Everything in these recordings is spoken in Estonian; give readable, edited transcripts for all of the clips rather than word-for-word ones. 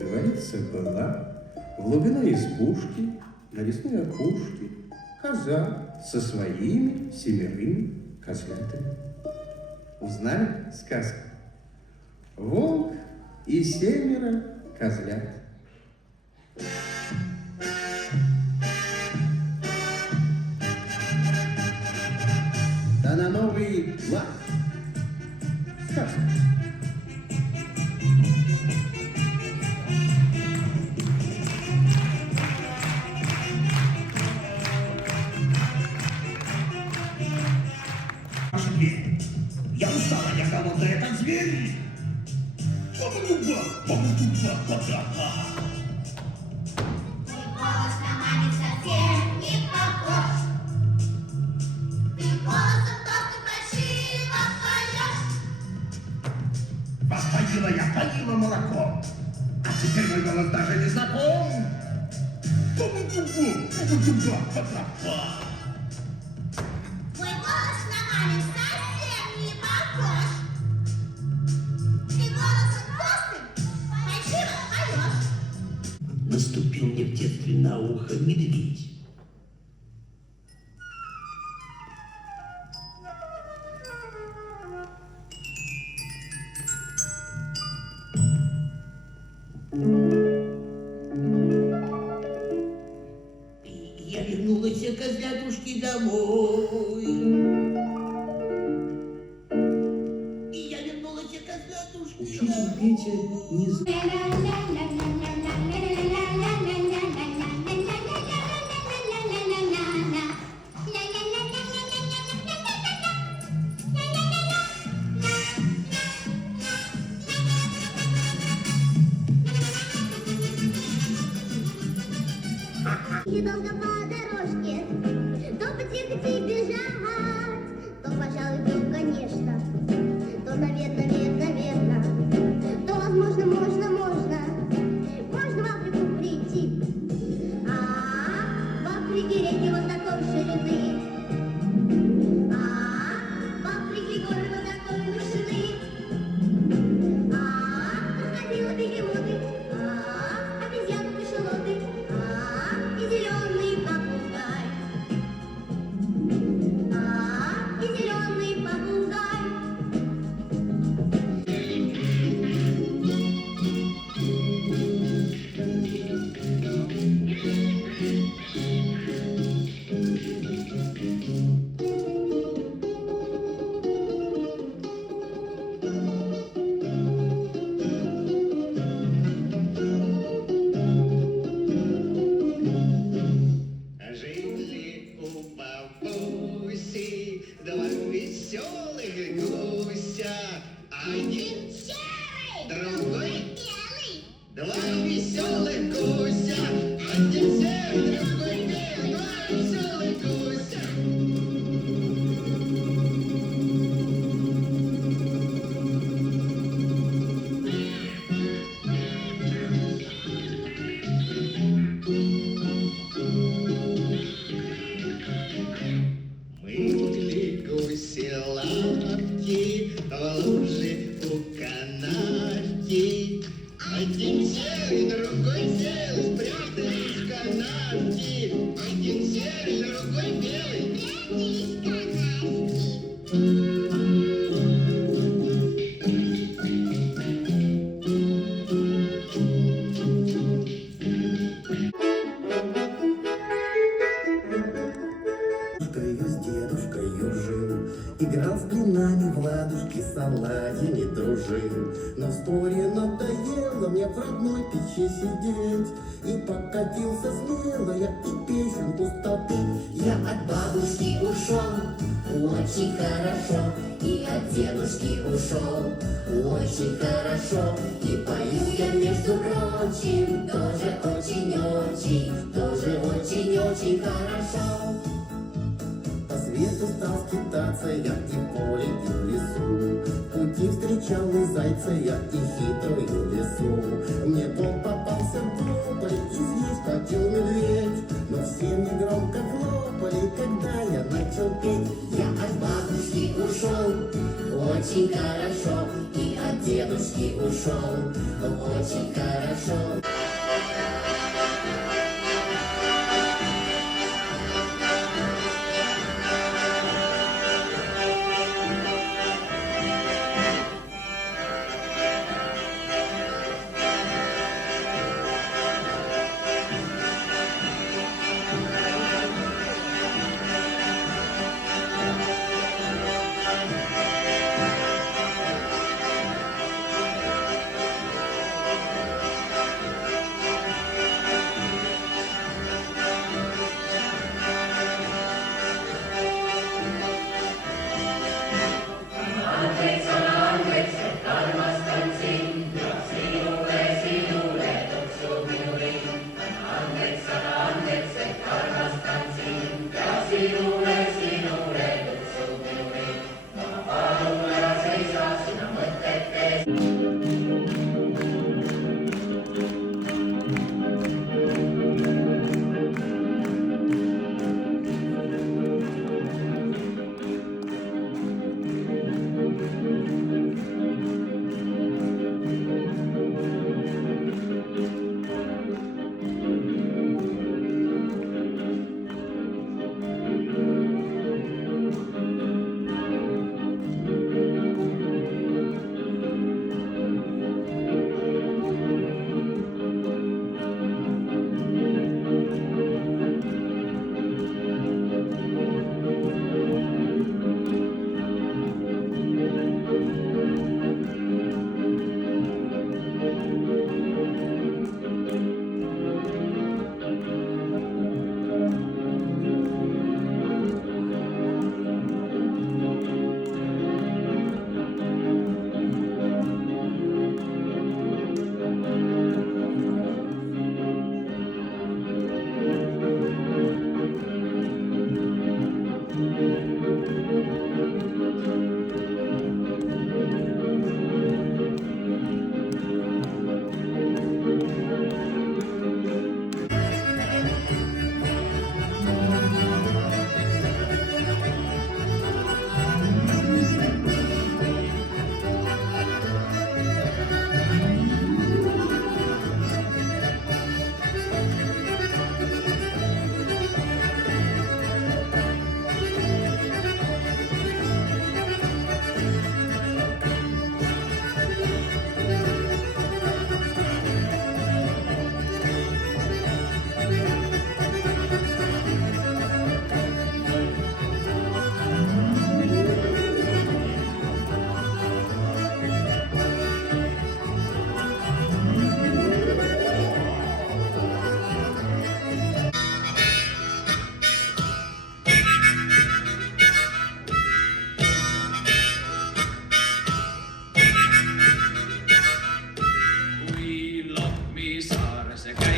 говорится, была в глубиной избушки, на лесной опушке, коза со своими 7 козлятами. Узнали сказку? Волк и 7 козлят. Да на новый лад. Сказка. Я устала, я голодная, как зверь. Баба-дуба, баба-дуба, баба-дуба. Твой голос на маме совсем не похож. Ты голосом только красиво поешь. Вас поила я, поила молоком. А теперь мой голос даже не знаком. Баба-дуба, баба-дуба, баба-дуба. Твой голос на маме совсем не похож. Ты голосом толстым красиво поешь. Наступил мне в детстве на ухо медведь. Я вернулась к козлятушке домой. Я вернулась к козлятушке Учитель домой. Петя не знал. И долго по дорожке, то потихать и бежать, то, пожалуй, то, конечно, то, наверное, то, возможно, можно в Африку прийти. В Африке реки вот такой ширины, в Африке горы вот такой вышины, крокодилы, бегемоты, обезьяны, кашалоты, и зеленый попугай. И зеленый попугай. Жили у бабуси 2 веселых гуся. Один Серый, другой, белый. 2 веселых гуся. Один серый, другой белый, 2 веселых гуся. Мыли гуси лапки в луже у канавки. Один серый, другой белый, спрятались в канавке. Один серый, другой белый. Прятались канавки. Дедушкою с дедушкою жил, играл с блинами в ладушки, с оладьями дружил. Но вскоре надоело мне в родной печи сидеть, и покатился смело я и песенку стал петь. Я от бабушки ушел, очень хорошо, и от дедушки ушел, очень хорошо. И пою я, между прочим, тоже очень-очень, тоже очень-очень хорошо. По свету стал скитаться я и в поле, и в лесу. В пути встречал и зайца я, и хитрую лису. Мне то попался тополь, и съесть хотел медведь, но все мне громко хлопали, когда я начал петь. Я от бабушки ушел, очень хорошо, и от дедушки ушел. Очень хорошо.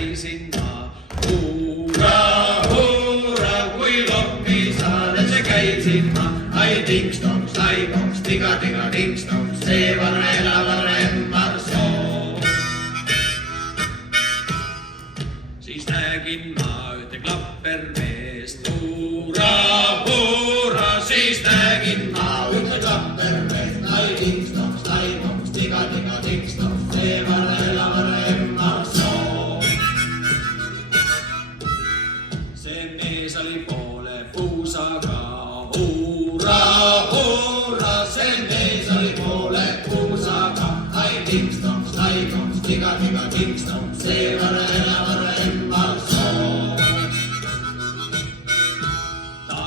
käisin ma. Hurraa, hurraa, kui Lohvisaaresse käisin ma. Ai tingstongs, laimongs, tiga, tiga, tingstongs, see varre, elavarre, emmar soo. Siis nägin ma ühte klappermeest. Hurraa, hurraa, siis nägin ma ühte klappermeest. Ai tingstongs, laimongs, tiga, tiga, tingstongs, see varre, elavarre, emmar soo. See mees oli poole puusaga. Hurraa, hurraa, see mees oli poole puusaga. Ai tingstongs, laimongs, tiga, tiga, tingstongs, see varre, elavarre, emmar soo. Ta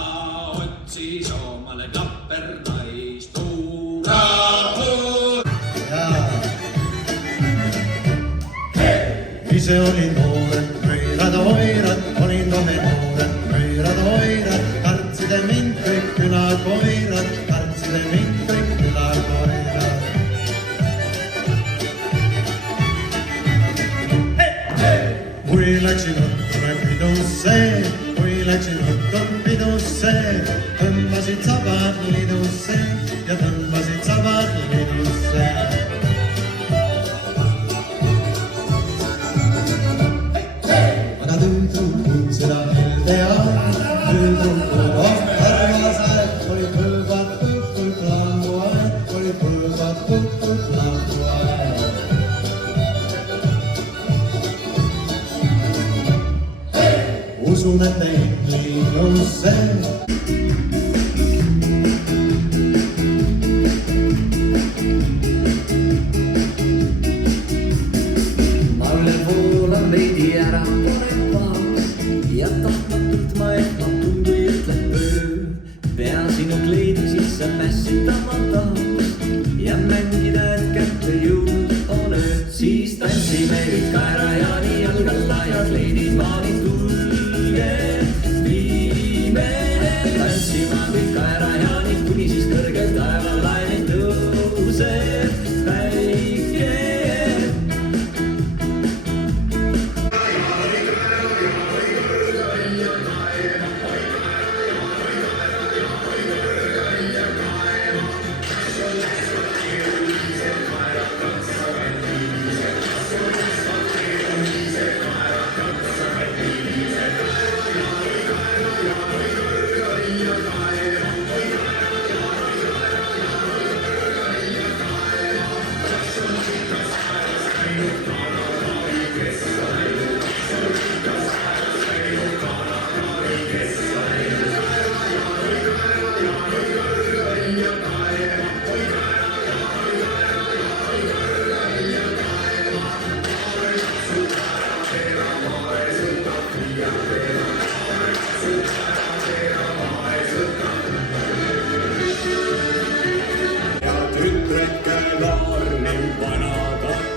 otsis omale klappernaist. Hurraa, hurraa. Ise olin noored, pöörad, olin kohe noored, pöörad, kartside mind kõik külakoirad, kartside mind kõik külakoirad. Kui läksin õhtune pidusse, tõmbasid sabad lidusse ja tõmbasid sabad lidusse. Aga tüütrukud seda heldead, tüütrukud armased, oli põlvad kõik lammuaed, oli põlvad kõik lammuaed. usun, et ilus see. Ma üle voolan veidi ära, pole paus ja tahtmatult ma ehmatun, kui ütleb öö. Pea sinu kleidi sisse mässitama taus ja mängida, et kätte jõud on öö. Siis tantsime kõik kaerajaani jalgalla ja kleidid maani tulge viime. Tantsima kõik kaerajaani, kuni siis kõrgel taeval laine tõuseb päike.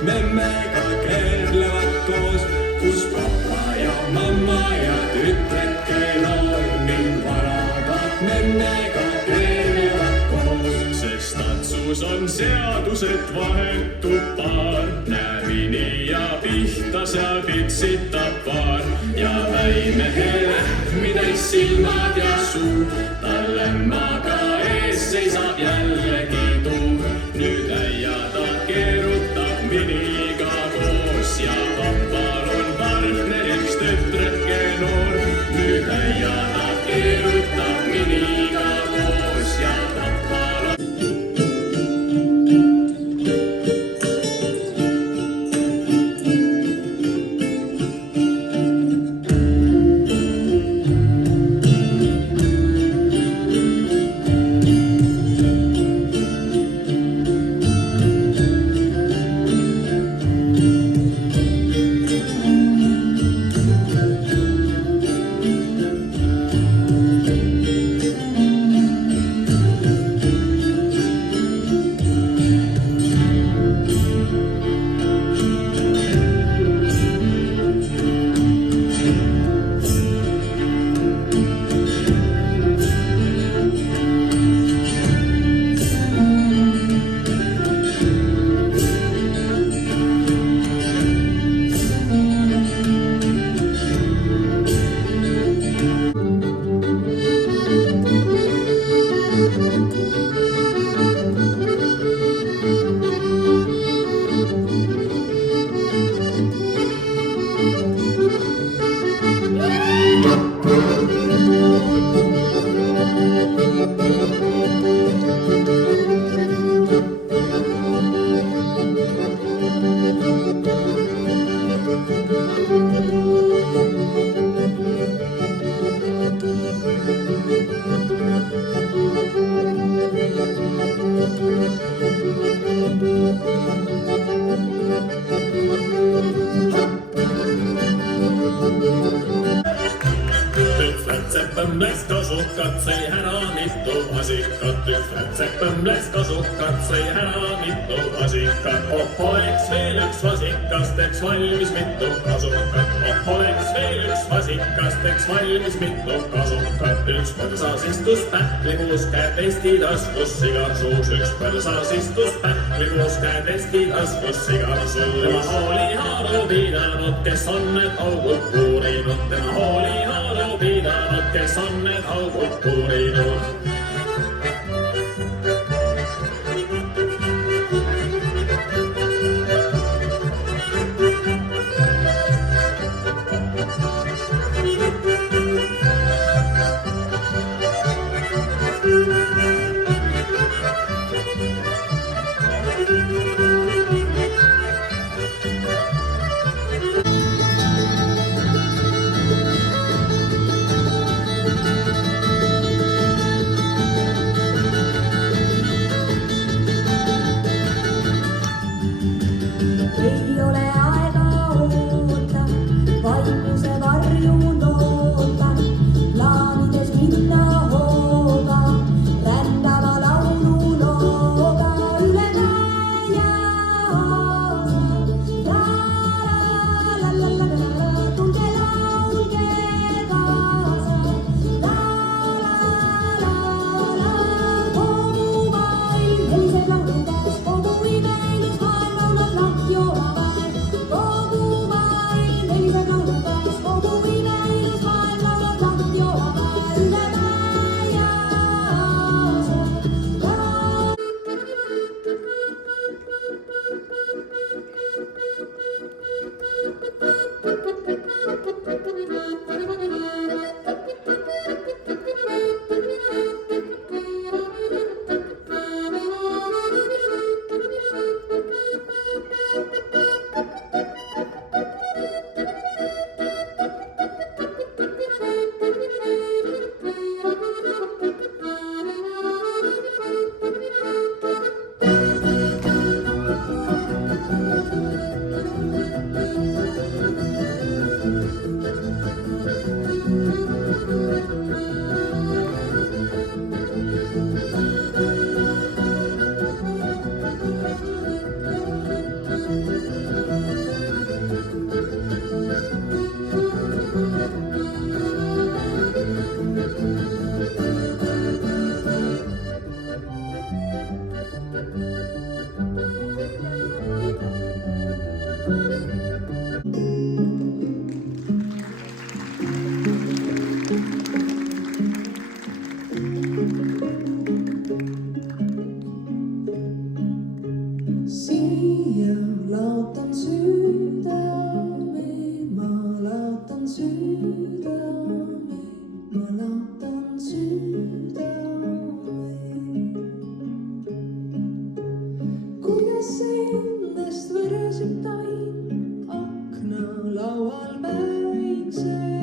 Memmega keerlevad koos, kus papa ja mamma ja tütreke noor ning vanad memmega keerlevad koos. Sest natsus on seadused vahetub paar, nävini ja pihta seal pitsitab paar. Ja väimehe lähmides silmad ja suu, talle maga ees seisab jällegi tuu. Nüüd äia ta keerutab miniga koos ja papal on partneriks tütreke noor. Nüüd äia ta keerutab miniga koos ja papal on Rätsepämläs kasukat sai ära mitu asikat. Üks rätsepämläs kasukat sai ära mitu asikat. Oh, oleks veel üks vasikas, teeks valmis mitu kasukat. Oh, oleks veel üks vasikas, teeks valmis mitu kasukat. Üks põrsas istus pähklipuus, käed Eesti taskus, sigar suus. Üks põrsas istus pähklipuus, käed Eesti taskus, sigar suus. Tema hooli haaru pidanud, kes on need augud puurinud. Tema hooli haaru pidanud, kes on need augud puurinud. laual päikse